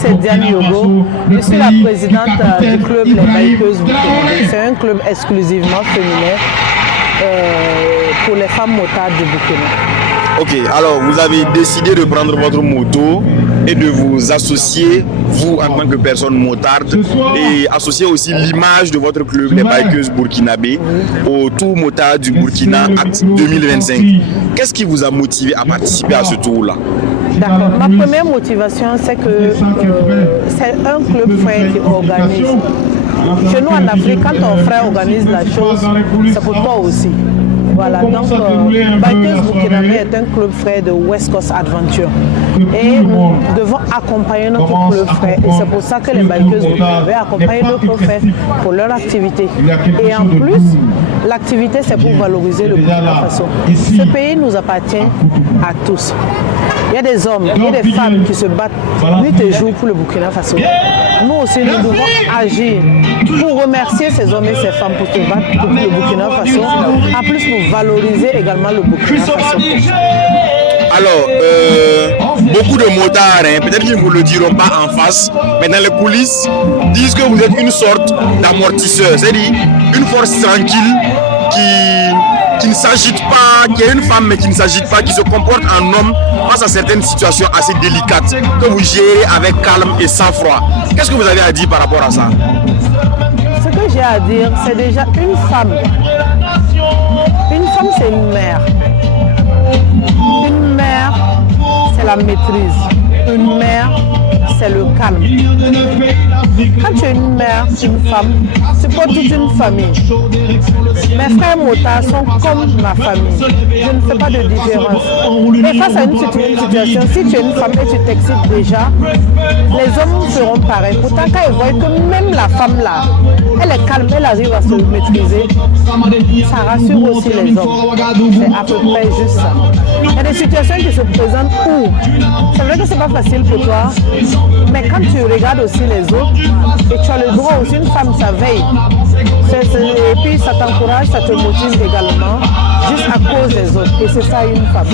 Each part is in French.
C'est Diane Yogo, je suis la présidente du club Les Bikeuses Burkinabé. C'est un club exclusivement féminin pour les femmes motards du Burkina. Ok, alors vous avez décidé de prendre votre moto et de vous associer, vous en tant que personne motarde, et associer aussi l'image de votre club, les Bikeuses Burkinabé, au Tour Motard du Burkina Act 2025. Qu'est-ce qui vous a motivé à participer à ce tour-là? D'accord. Ma première motivation, c'est que c'est un club frère qui organise. Chez nous en Afrique, quand ton frère organise la chose, c'est pour toi aussi. Voilà, donc Bikeuses Burkinabé est un club frère de West Coast Adventure. Et nous devons accompagner notre club frère. Et c'est pour ça que les Bikeuses Burkinabé accompagnent notre frère pour leur activité. Et en plus, l'activité, c'est pour valoriser le Burkina Faso. Ce pays nous appartient à tous. Il y a des hommes et des femmes qui se battent nuit et jour pour le Burkina Faso. Nous aussi, nous devons agir pour remercier ces hommes et ces femmes pour se battre pour le Burkina Faso, en plus pour valoriser également le Burkina Faso. Alors, beaucoup de motards, peut-être qu'ils ne vous le diront pas en face, mais dans les coulisses, disent que vous êtes une sorte d'amortisseur, c'est-à-dire une force tranquille qui ne s'agite pas, qui est une femme mais qui ne s'agite pas, qui se comporte en homme face à certaines situations assez délicates, que vous gérez avec calme et sang-froid. Qu'est-ce que vous avez à dire par rapport à ça? Ce que j'ai à dire, c'est déjà une femme. Une femme, c'est une mère. Une mère, c'est la maîtrise. Une mère, c'est le calme. Quand tu es une mère, une femme, tu portes toute une famille. Mes frères motards sont comme ma famille. Je ne fais pas de différence. Et face à une situation, si tu es une femme et tu t'excites déjà, les hommes seront pareils. Pourtant, quand ils voient que même la femme là, elle est calme, elle arrive à se maîtriser, ça rassure aussi les hommes. C'est à peu près juste ça. Il y a des situations qui se présentent où c'est vrai que c'est pas facile pour toi, mais quand tu regardes aussi les autres, et tu as le droit aussi, une femme, ça veille. Et puis ça t'encourage, ça te motive également, juste à cause des autres. Et c'est ça une femme.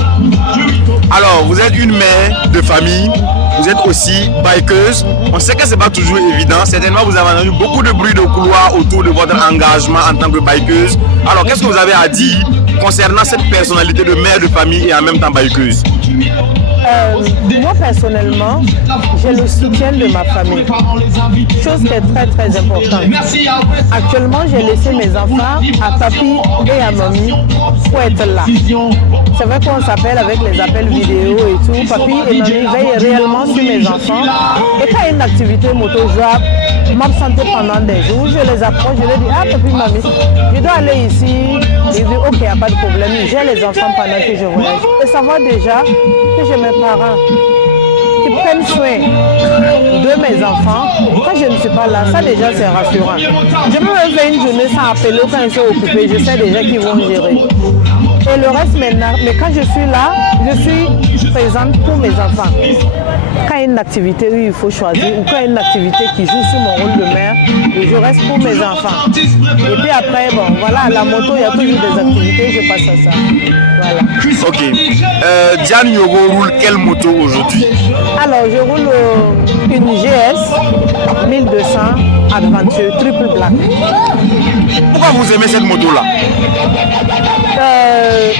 Alors, vous êtes une mère de famille, vous êtes aussi bikeuse. On sait que ce n'est pas toujours évident. Certainement, vous avez entendu beaucoup de bruit de couloir autour de votre engagement en tant que bikeuse. Alors, qu'est-ce que vous avez à dire concernant cette personnalité de mère de famille et en même temps bikeuse? Moi personnellement, j'ai le soutien de ma famille, chose qui est très très importante. Actuellement, j'ai laissé mes enfants à papi et à mamie pour être là. C'est vrai qu'on s'appelle avec les appels vidéo et tout. Papi et mamie veillent réellement sur mes enfants. Et quand il y a une activité moto, je dois m'absenter pendant des jours. Je les approche, je leur dis, ah papi, mamie, je dois aller ici. Ils disent, ok, il n'y a pas de problème. J'ai les enfants pendant que je voyage. Et savoir déjà que j'ai mes parents qui prennent soin de mes enfants quand je ne suis pas là, ça déjà c'est rassurant. Je peux même faire une journée sans appeler quand ils sont occupés, je sais déjà qu'ils vont gérer. Et le reste maintenant, mais quand je suis là, je suis présente pour mes enfants. Quand il y a une activité où il faut choisir, ou quand il y a une activité qui joue sur mon rôle de mère, je reste pour mes enfants. Et puis après, bon, voilà, la moto, il y a toujours des activités, je passe à ça. Voilà. Ok. Diane Yogo roule quelle moto aujourd'hui? Alors, je roule une GS 1200 Adventure Triple Black. Pourquoi vous aimez cette moto-là?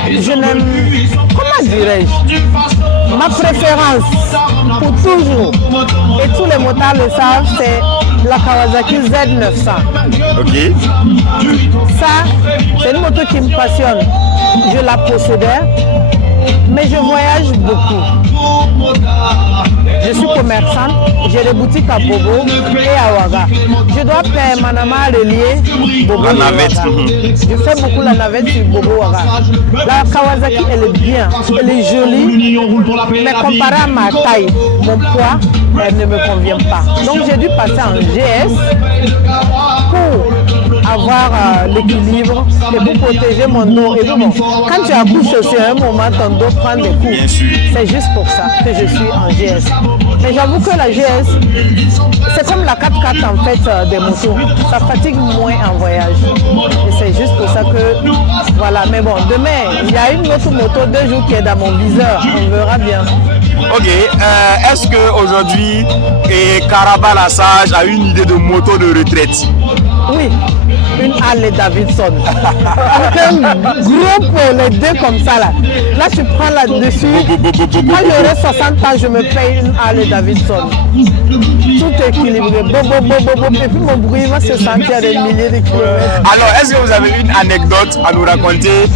Je n'aime... Comment dirais-je? Ma préférence pour toujours, et tous les motards le savent, c'est la Kawasaki Z900. Ok. Ça, c'est une moto qui me passionne. Je la possédais, mais je voyage beaucoup. Je suis commerçante, j'ai des boutiques à Bobo et à Ouaga. Je dois permanemment relier Bobo et Ouaga. Je fais beaucoup la navette sur Bobo Ouaga. La Kawasaki, elle est bien, elle est jolie, mais comparée à ma taille, mon poids, elle ne me convient pas. Donc j'ai dû passer en GS pour avoir l'équilibre et pour protéger mon dos. Et bon, quand tu accouches aussi, à un moment, ton dos prend des coups. C'est juste pour ça que je suis en GS. Mais j'avoue que la GS, c'est comme la 4x4 en fait des motos. Ça fatigue moins en voyage. Et c'est juste pour ça que, voilà. Mais bon, demain, il y a une autre moto 2 jours qui est dans mon viseur. On verra bien. Ok, est-ce qu'aujourd'hui, Karaba Lassage a une idée de moto de retraite? Oui, une Harley Davidson. Un gros pour les deux comme ça là. Là, tu prends là-dessus. Quand j'aurai 60 ans, je me paye une Harley Davidson. Tout équilibré. Et puis mon bruit va se sentir à des milliers de kilomètres. Alors, est-ce que vous avez une anecdote à nous raconter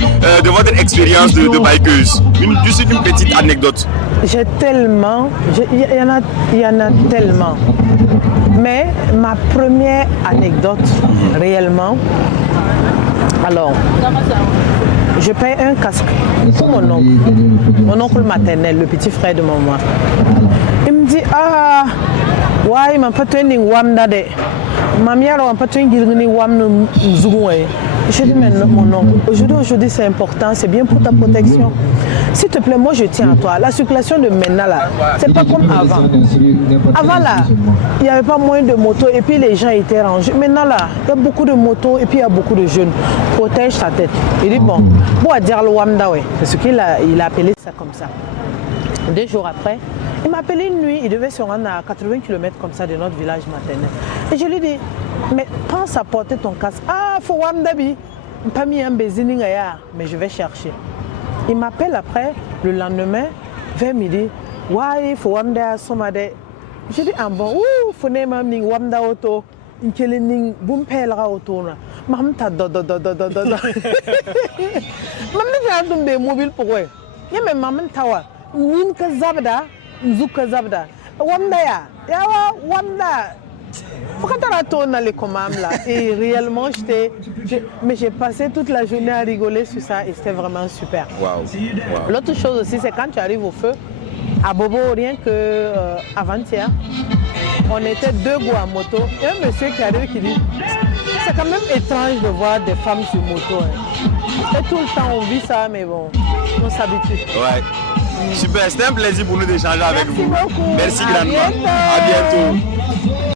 de votre expérience de bikeuse? Juste une petite anecdote. J'ai tellement, il y en a tellement. Mais ma première anecdote, réellement, alors, je paye un casque pour mon oncle maternel, le petit frère de maman. Il me dit, ah, ouais, il m'a pas tenu wamda de. Mamie alors, pas tenu wam zoué. Je dis, mais mon oncle, aujourd'hui c'est important, c'est bien pour ta protection. S'il te plaît, moi je tiens à toi. La circulation de maintenant là, c'est pas comme avant. Avant là, il n'y avait pas moins de motos et puis les gens étaient rangés. Maintenant là, il y a beaucoup de motos et puis il y a beaucoup de jeunes. Protège ta tête. Il dit bon, à dire le Wamda, ouais. C'est ce qu'il a appelé ça comme ça. 2 jours après, il m'a appelé une nuit, il devait se rendre à 80 km comme ça de notre village maternel. Et je lui dis, mais pense à porter ton casque. Ah, faut Wamdabi. Pas mis un bézining ailleurs, mais je vais chercher. Il m'appelle après, le lendemain, vers midi. Ouais, il faut Wamda Somade. Je dis, ah bon, ouh, faut n'aimer Wamda auto. Il y a une boum pèlera auto. Maman t'a dodo. Maman t'a donné des mobiles pour eux. Il y a même maman tawa. Nin ka zabda, nzuk ka zabda. Wamda ya Wamda. Faut que tu retournes les commandes là. Et réellement, mais j'ai passé toute la journée à rigoler sur ça et c'était vraiment super. Wow. L'autre chose aussi, c'est quand tu arrives au feu, à Bobo, rien que avant-hier, on était 2 gars à moto. Et un monsieur qui arrive qui dit, c'est quand même étrange de voir des femmes sur moto. Hein. Et tout le temps, on vit ça, mais bon, on s'habitue. Ouais. Super, c'était un plaisir pour nous d'échanger avec vous. Merci beaucoup. Merci grandement. À bientôt.